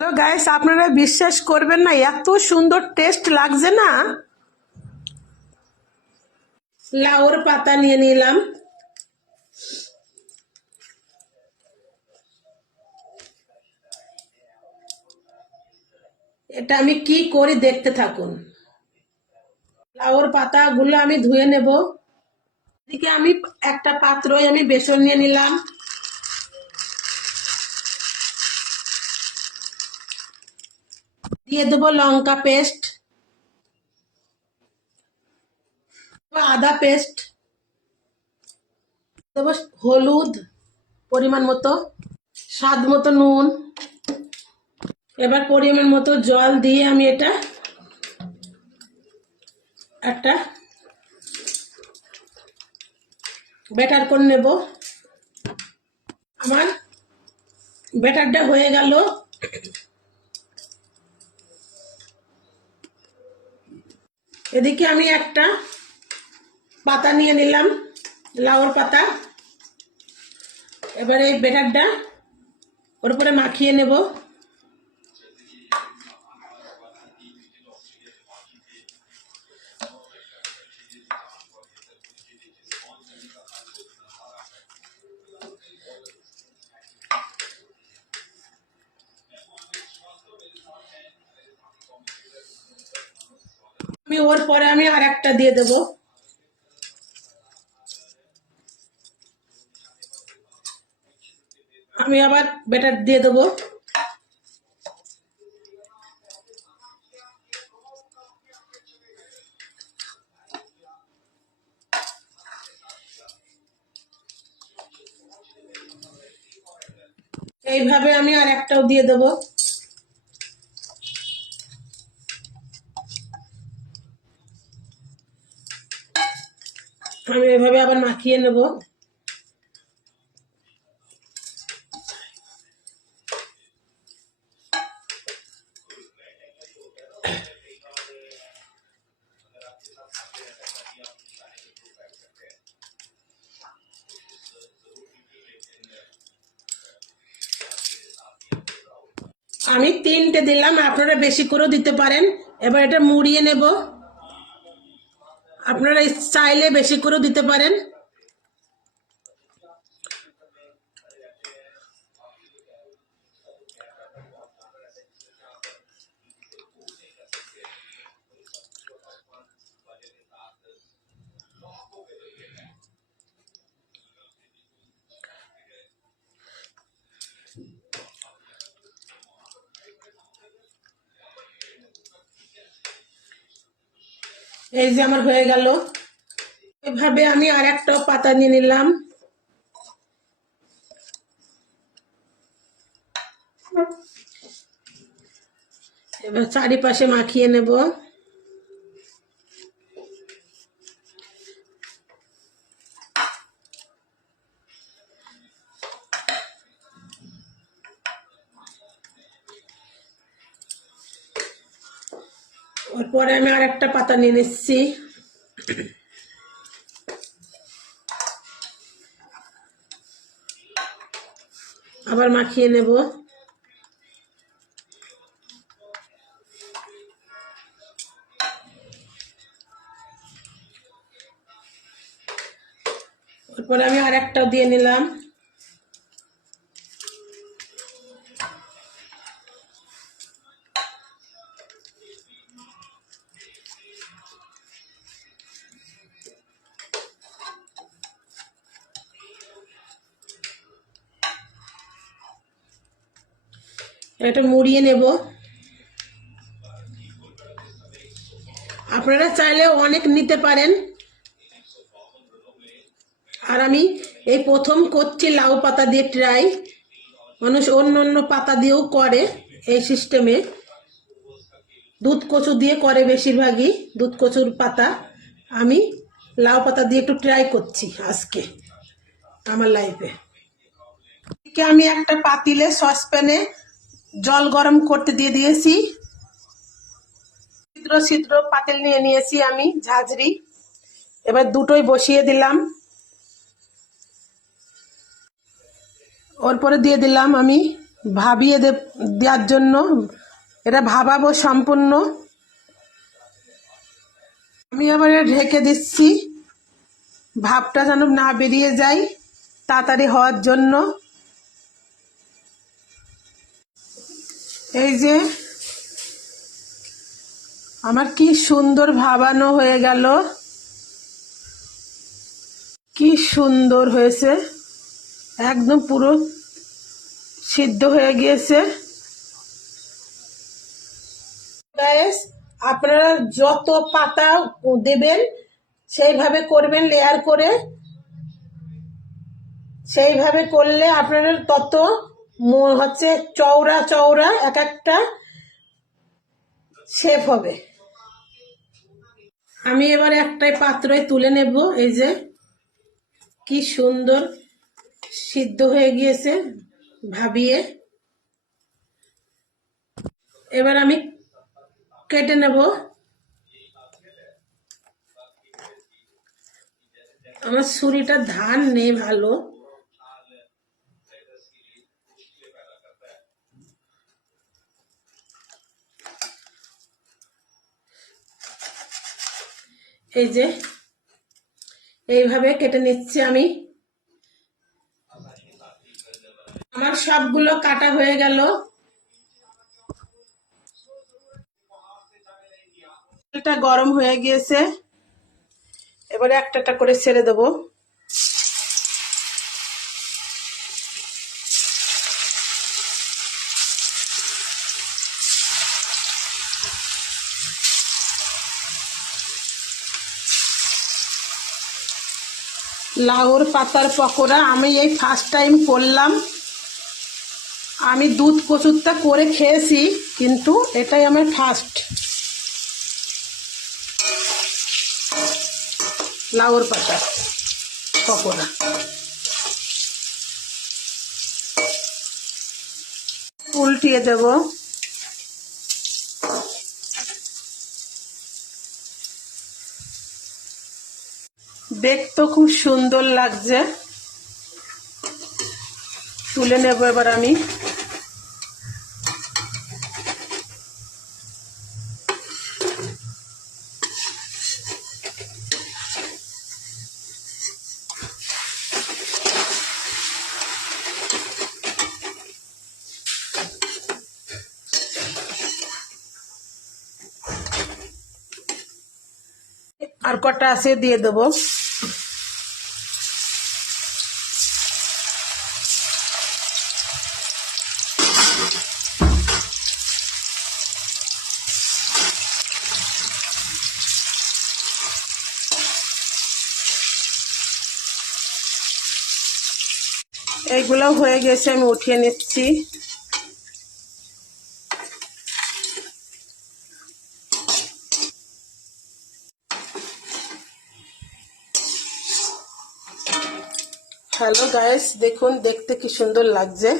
Hello guys, আপনারা বিশ্বাস করবেন না, এত সুন্দর টেস্ট লাগছে না। লাউর পাতা নিয়ে নিলাম। এটা আমি কি করি দেখতে থাকুন। লাউর পাতাগুলো আমি ধুয়ে নেব। এদিকে আমি একটা পাত্রয় আমি বেসন নিয়ে নিলাম। দিয়ে দেবো লঙ্কা পেস্ট, আদা পেস্ট, দেবো হলুদ পরিমাণ মতো, স্বাদ মতো নুন। এবার পরিমাণ মতো জল দিয়ে আমি এটা একটা ব্যাটার করে নেব। আমার ব্যাটারটা হয়ে গেল। এদিকে আমি একটা পাতা নিয়ে নিলাম, লাউর পাতা। এবারে এই ব্যাটারটা ওর উপরে মাখিয়ে নেব। আমি ওর পরে আমি আর একটা দিয়ে দেব। আমি আবার ব্যাটার দিয়ে দেবো। এইভাবে আমি আর একটাও দিয়ে দেব। আমি এভাবে আবার মাখিয়ে নেব। আমি 3টে দিলাম, আপনারা বেশি করেও দিতে পারেন। এবার এটা মুড়িয়ে নেব। আপনারা চাইলে বেশি করেও দিতে পারেন। এই যে আমার হয়ে গেল। এভাবে আমি আর একটা পাতা নিয়ে নিলাম। এবার চারিপাশে মাখিয়ে নেব। পরে আমি আর একটা পাতা নিয়ে নিচ্ছি। আবার মাখিয়ে নেব। পরে আমি আর একটাও দিয়ে নিলাম। এটা মুড়িয়ে নেব। আপনারা চাইলে অনেক নিতে পারেন। আর আমি এই প্রথম করছি লাউ পাতা দিয়ে ট্রাই। মানুষ অন্য অন্য পাতা দিয়েও করে এই সিস্টেমে। দুধ কচু দিয়ে করে বেশিরভাগই, দুধ কচুর পাতা। আমি লাউ পাতা দিয়ে একটু ট্রাই করছি আজকে আমার লাইফে। আমি একটা পাতিলে সসপ্যানে জল গরম করতে দিয়ে দিয়েছি। ছিদ্র ছিদ্র পাতিল নিয়ে নিয়েছি আমি, ঝাঁঝরি। এবার দুটোই বসিয়ে দিলাম। ওর পরে দিয়ে দিলাম আমি ভাবিয়ে দেওয়ার জন্য। এটা ভাবাবো সম্পূর্ণ। আমি আবার ঢেকে দিচ্ছি, ভাপটা যেন না বেরিয়ে যায়, তাড়াতাড়ি হওয়ার জন্য। এই যে আমার কি সুন্দর ভাবানো হয়ে গেল, কি সুন্দর হয়েছে, একদম পুরো সিদ্ধ হয়ে গিয়েছে। গাইস, আপনারা যত পাতা দেবেন সেইভাবে করবেন, লেয়ার করে সেইভাবে করলে আপনাদের তত হচ্ছে চওড়া চওড়া এক একটা শেপ হবে। আমি এবার একটাই পাত্রে তুলে নেব। এই যে কি সুন্দর সিদ্ধ হয়ে গিয়েছে ভাবিয়ে। এবার আমি কেটে নেব। আমার ছুরিটা ধার নেই ভালো। এই যে এইভাবে কেটে নিচ্ছি আমি। আমার সবগুলো কাটা হয়ে গেল। তেলটা গরম হয়ে গিয়েছে, এবারে একটা একটা করে ছেড়ে দেবো। লাউর পাতার পকোড়া আমি এই ফার্স্ট টাইম করলাম। আমি দুধ কচুরটা করে খেয়েছি, কিন্তু এটাই আমার ফার্স্ট লাউর পাতার পকোড়া। উল্টিয়ে দেব। দেখতে খুব সুন্দর লাগছে। তুলে নেব এবার আমি। আর কটা আছে দিয়ে দেবো। এইগুলো হয়ে গেছে, আমি উঠিয়ে নিচ্ছি। হ্যালো গাইস, দেখুন দেখতে কি সুন্দর লাগছে।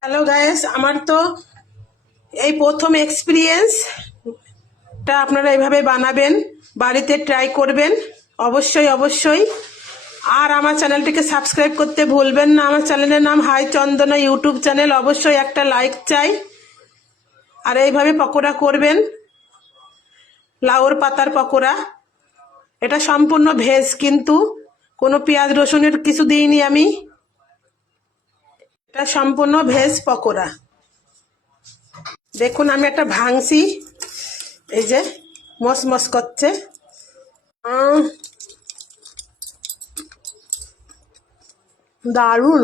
হ্যালো গাইস, আমার তো এই প্রথম এক্সপিরিয়েন্স। টা আপনারা এইভাবে বানাবেন, বাড়িতে ট্রাই করবেন অবশ্যই অবশ্যই। আর আমার চ্যানেলটিকে সাবস্ক্রাইব করতে ভুলবেন না। আমার চ্যানেলের নাম হাই চন্দনা ইউটিউব চ্যানেল। অবশ্যই একটা লাইক চাই। আর এইভাবে পকোড়া করবেন, লাউর পাতার পকোড়া। এটা সম্পূর্ণ ভেজ, কিন্তু কোনো পেঁয়াজ রসুনের কিছু দিইনি আমি। এটা সম্পূর্ণ ভেজ পকোড়া। দেখুন আমি একটা ভাঙছি, এই যে মসমস করছে। দারুণ।